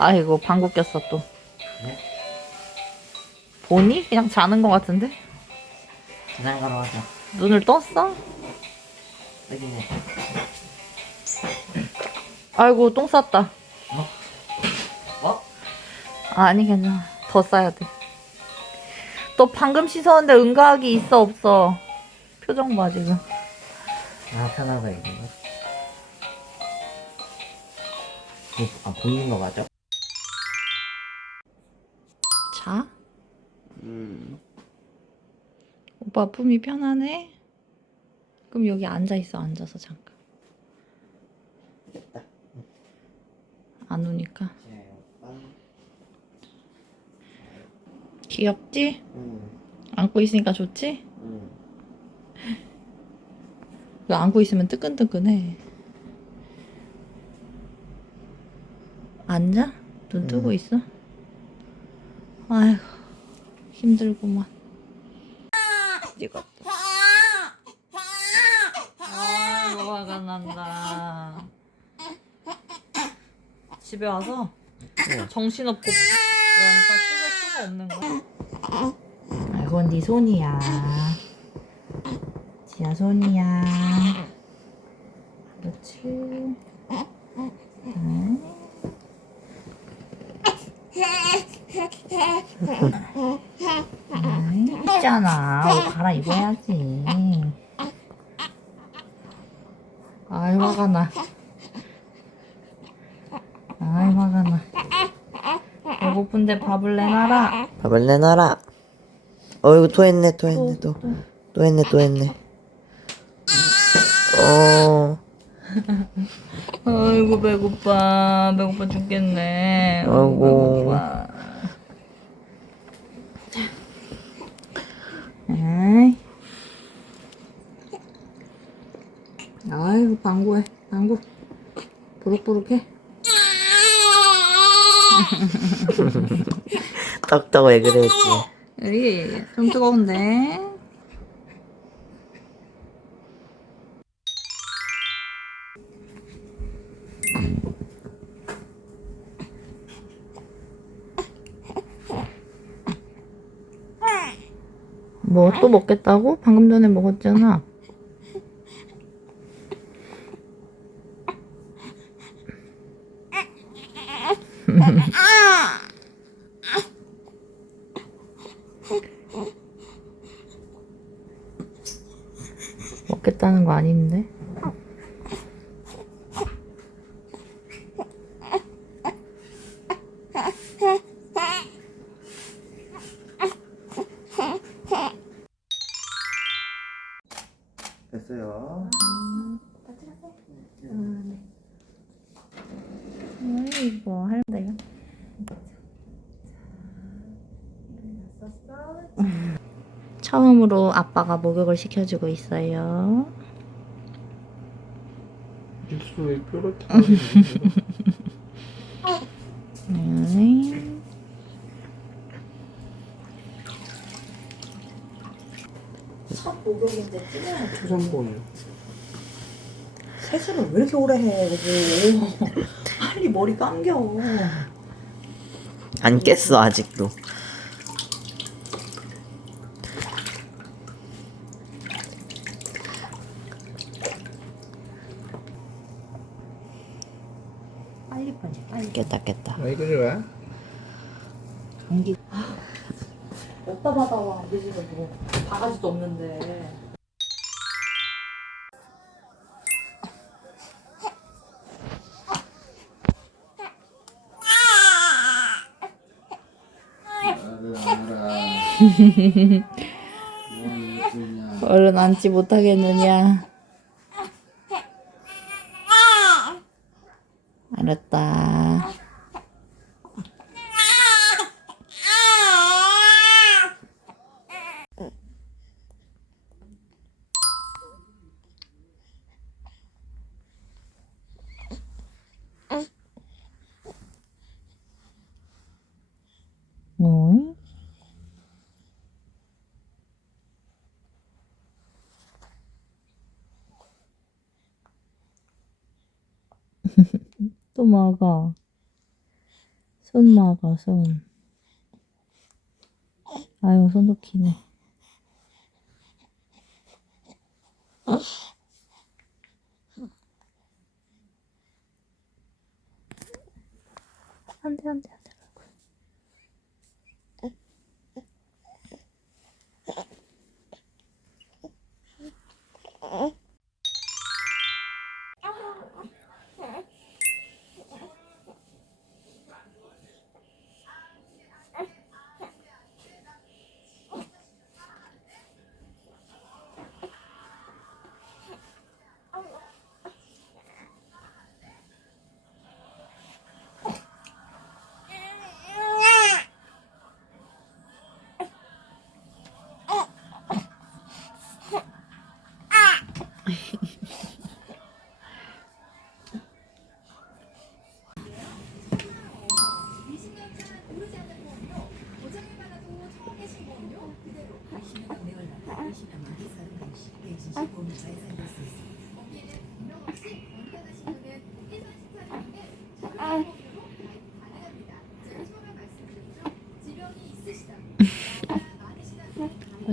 아이고 방구 꼈어 또. 네? 보니? 그냥 자는 것 같은데? 자전거로 하자. 눈을 떴어? 여기네. 아이고 똥 쌌다. 어? 아니 괜찮아. 더 싸야 돼. 너 방금 씻었는데 응가하기 있어 없어? 표정 봐 지금. 아, 편하다, 이거. 보- 아, 보이는 거 맞아? 자. 음. 오빠 품이 편하네? 그럼 여기 앉아 있어 앉아서 잠깐. 됐다. 안 오니까. 자, 귀엽지? 음, 안고 있으니까 좋지? 음. 이거 안고 있으면 뜨끈뜨끈해. 앉아? 눈 뜨고 음. 있어? 아이고 힘들구만. 이거. 아이고 화가 난다. 집에 와서 네. 정신없고 그러니까 찍을 수가 없는 거야. 아이고 네 손이야. 지야 손이야. 그렇지. 응. 아이, 있잖아. 옷 갈아입어야지. 아이, 화가 나. 아이, 화가 나. 배고픈데 밥을 내놔라. 밥을 내놔라. 어이구, 토했네, 토했네, 또. 또 했네, 또 했네. 어, 아이고, 배고파. 배고파 죽겠네. 아이고. 배고파. 아이고, 방구해. 방구. 부룩부룩해. 떡떡 왜 그랬지? 여기 좀 뜨거운데. 뭐 또 먹겠다고? 방금 전에 먹었잖아. 먹겠다는 거 아닌데? 됐어요. 아이고 할머니요. 처음으로 아빠가 목욕을 시켜주고 있어요. 입술이 뾰루게 음. 첫 목욕인데 찌면 초상권이요. 세수를 왜 이렇게 오래 해, 여보. 빨리 머리 감겨. 안 깼어, 아직도. 빨리. 깼다, 깼다. 아, 이거 왜? 감기. 받아와, 우리 집에 뭐. 바가지도 없는데. 얼른 앉지 못하겠느냐. 알았다. 어? 또 먹어. 손 막아, 손. 아유, 손도 기네. 안 돼, 안 돼, 안 돼.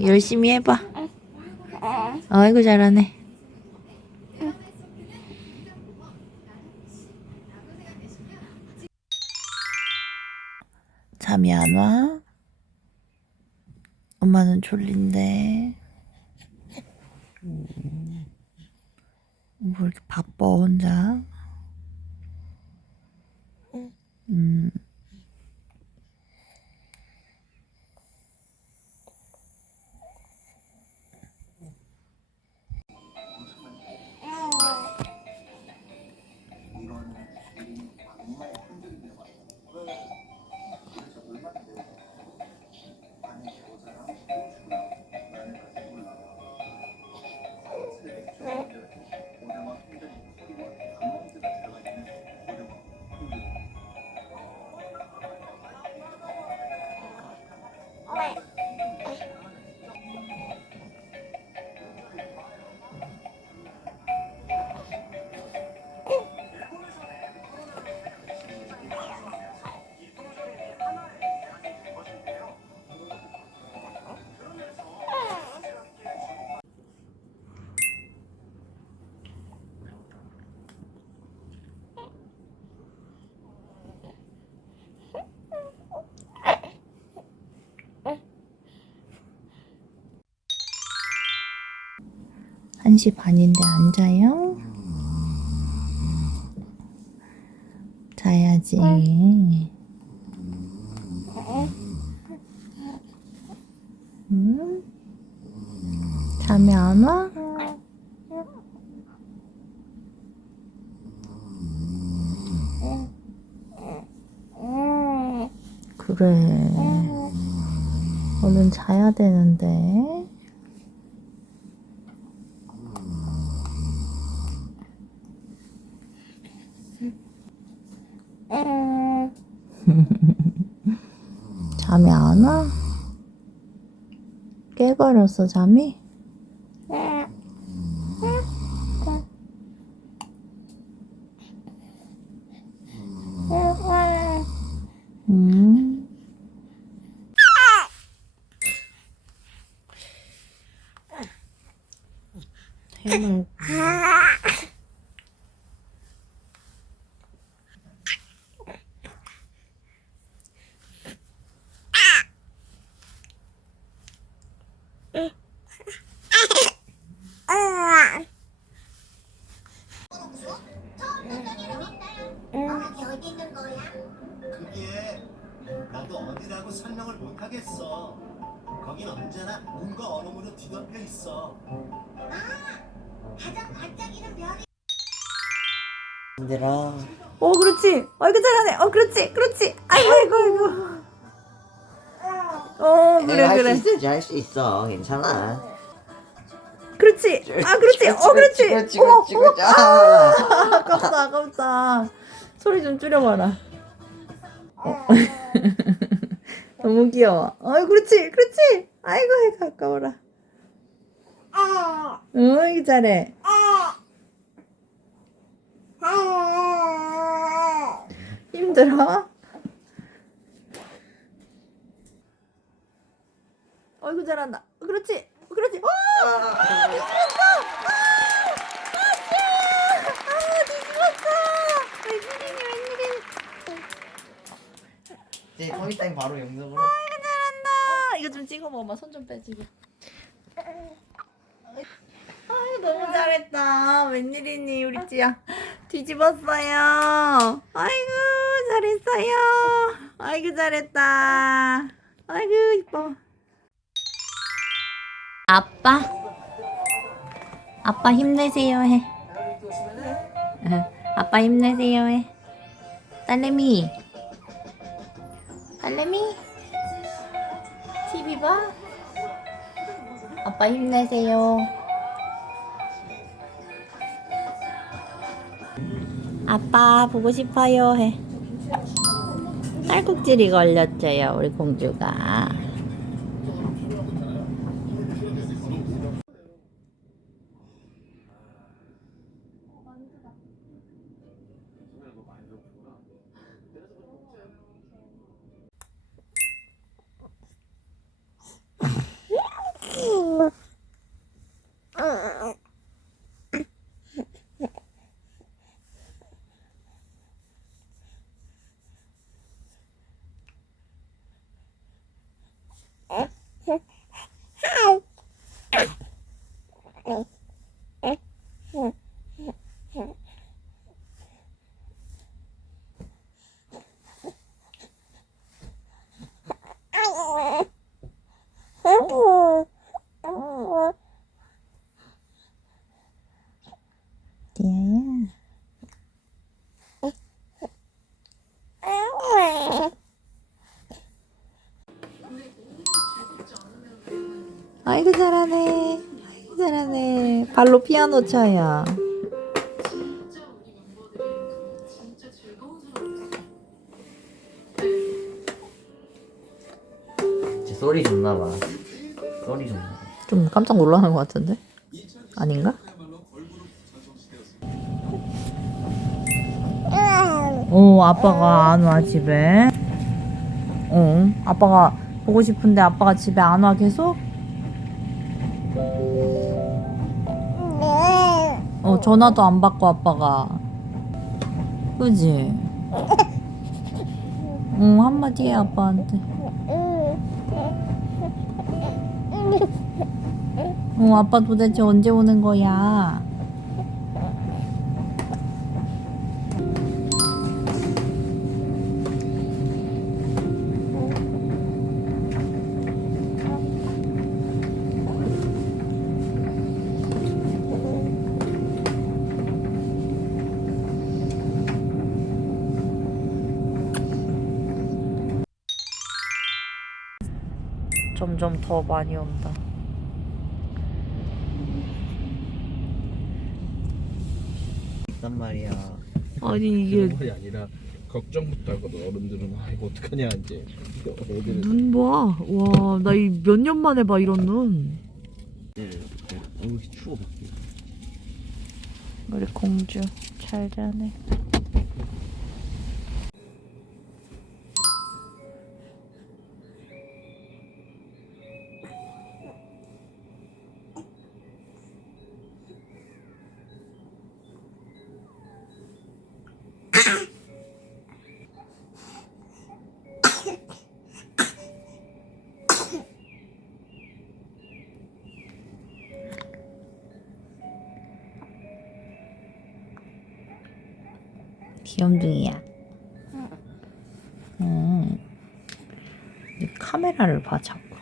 열심히 해봐. 아이고, 잘하네. 잠이 안 와? 엄마는 졸린데. 1시 반인데 안 자요? 자야지. 음? 잠이 안 와? 그래. 얼른 자야 되는데. 잠이 안 와? 깨버렸어, 잠이? 음. 해놓고. 힘들어. 어, 그렇지. 아이고, 잘하네. 어, 그렇지. 그렇지. 아이고, 아이고, 아이고. 어, 그래, 할수 그래. 있어, 할수 있어. 괜찮아. 그렇지. 아, 그렇지. 어, 그렇지. 그렇지, 어머, 그렇지, 그렇지. 아. 아깝다, 아깝다. 소리 좀 줄여봐라. 어. 너무 귀여워. 어이, 그렇지, 그렇지. 아이고, 아이고, 아까워라. 어이, 잘해. 힘들어? 어이구 잘한다. 그렇지, 그렇지. 어! 아, 뒤집었어. 아, 맞지. 아, 뒤집었어. 웬일이니, 웬일이. 이제 거기 땅 바로 영접으로. 어이구 잘한다. 이거 좀 찍어 먹어봐. 손 좀 빼지고. 아유 너무 잘했다. 웬일이니, 우리 찌야. 뒤집었어요. 아이고. 잘했어요. 아이고 잘했다. 아이고 이뻐. 아빠. 아빠 힘내세요 해. 응, 아빠 힘내세요 해. 딸내미. 딸내미. TV 봐. 아빠 힘내세요. 아빠 보고 싶어요 해. 딸꾹질이 걸렸죠요 우리 공주가. 디아야. 아이고 잘하네. 아이고 잘하네. 발로 피아노 쳐요. 제 소리 좋나 봐. 소리 좋나 봐. 좀 깜짝 놀라는 것 같은데? 아닌가? 어, 아빠가 안 와, 집에. 어, 아빠가 보고 싶은데 아빠가 집에 안 와, 계속? 어, 전화도 안 받고 아빠가. 그지? 응, 한마디 해, 아빠한테. 어, 아빠 도대체 언제 오는 거야? 점점 더 많이 온다. 있단 말이야. 아니 이게 그런 말이 아니라 걱정부터 하거든 어른들은 아 이거 어떡하냐 이제 애들은 눈 봐. 와, 나 이 몇 년 만에 봐 이런 눈. 어, 이렇게 추워 밖에 우리 공주 잘 자네. 귀염둥이야. 음. 이 카메라를 봐 자꾸.